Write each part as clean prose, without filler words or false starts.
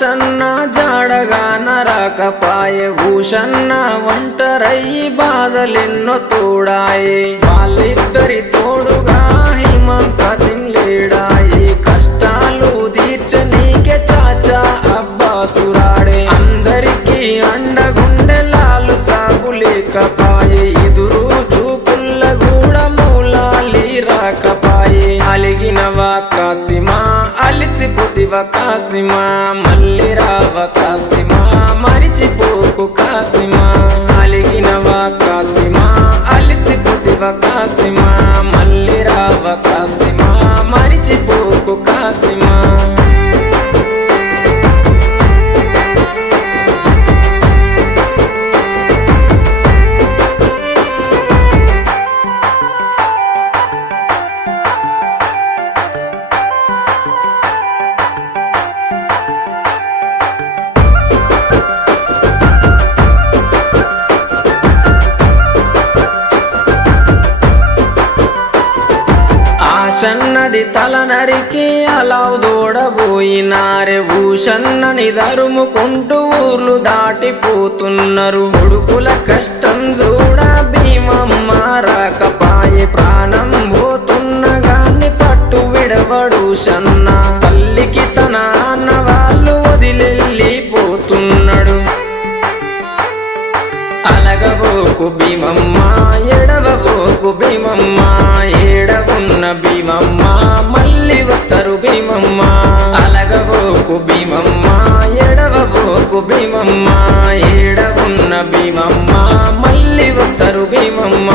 భాషన్న జాడగా నరకపాయే భూషన్న ఒంటరయ్యి బాధలెన్నో తోడాయే వాళ్ళిద్దరి తోడుగా హిమం కాసిం లేడాయే కష్టాలు తీర్చనీకే చాచా అబ్బాసురాడే అందరికీ అండగుండె లాలు సాగు లేకపాయే ఎదురు చూపుల్ల కూడా మూలాలి రాకపాయే అలిగినవా కాసిమా అలిసిపోతివా కాసిమా మళ్ళీ రావ కాసిమా మరిచిపోకు కాసిమా అలిగినవా కాసిమా అలిసిపోతివా కాసిమా మళ్ళీ రావ కాసిమా మరిచిపోకు కాసిమా ఆశన్నది తల నరికి అలావు దూడబోయినారే భూషన్నని దరుముకుంటూ ఊర్లు దాటిపోతున్నారు కొడుకుల కష్టం చూడ భీమమ్మ రాకపాయే ప్రాణం పోతున్న గాని పట్టు విడవడు షన్న తల్లికి తన అన్న వాళ్ళు వదిలెళ్ళిపోతున్నాడు అలగబోకు భీమమ్మ ఎడవబోకు భీమమ్మ ఏడవున్న భీమమ్మ మళ్ళీ వస్తారు భీమమ్మ అలగబోకు భీమమ్మ ఎడవబోకు భీమమ్మ ఏడవున్న భీమమ్మ మళ్ళీ వస్తారు భీమమ్మ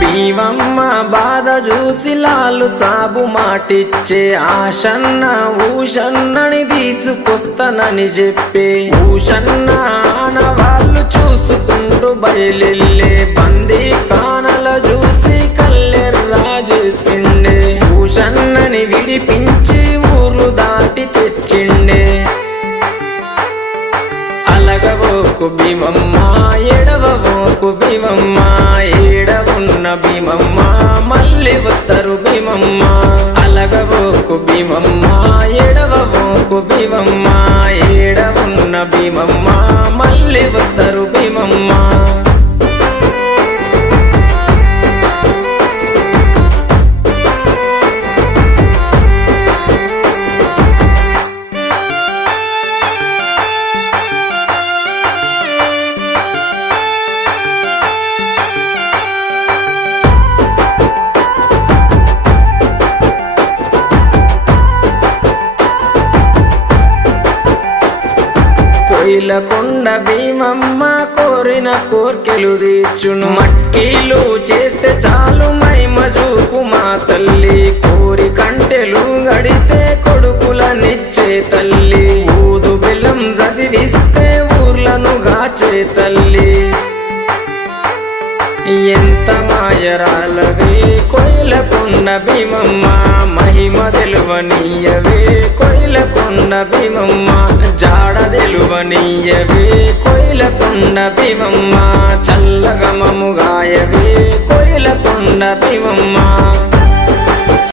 భీమమ్మ బాధ చూసి లాలు సాబు మాటిచ్చే ఆశన్న ఊషన్నని తీసుకొస్తానని చెప్పే ఊషన్న ఆనవాళ్ళు చూసుకుంటూ బయలెళ్ళే బందీ కానల చూసి కల్లెర్రా చేసిండే ఊషన్నని విడిపించి ఊర్లు దాటి తెచ్చిండే అలగబోకు భీమమ్మ ఎడవబోకు భీమమ్మ ఏడవున్న భీమమ్మ మళ్ళీ వస్తారు భీమమ్మ అలగబోకు భీమమ్మ ఎడవబోకు భీమమ్మ ఏడవున్న భీమమ్మ మళ్ళీ వస్తారు భీమమ్మ కొండ భీమమ్మ కోరిన కోర్కెలు తీర్చును మట్కీలు చేస్తే చాలు మైమ చూపు మా తల్లి కోరి కంటెలు గడితే కొడుకులనిచ్చే తల్లి ఊదు బెల్లం చదివిస్తే ఊర్లను గాచే తల్లి ఎంత మాయరాలవే కొయిలకొండ భీమమ్మ మహిమ తెలువనీయవే కొయిలకొండ భీమమ్మ జాడ తెలువనీయవే కొయిలకొండ భీమమ్మ చల్లగమము గాయవే కొయిలకొండ భీమమ్మ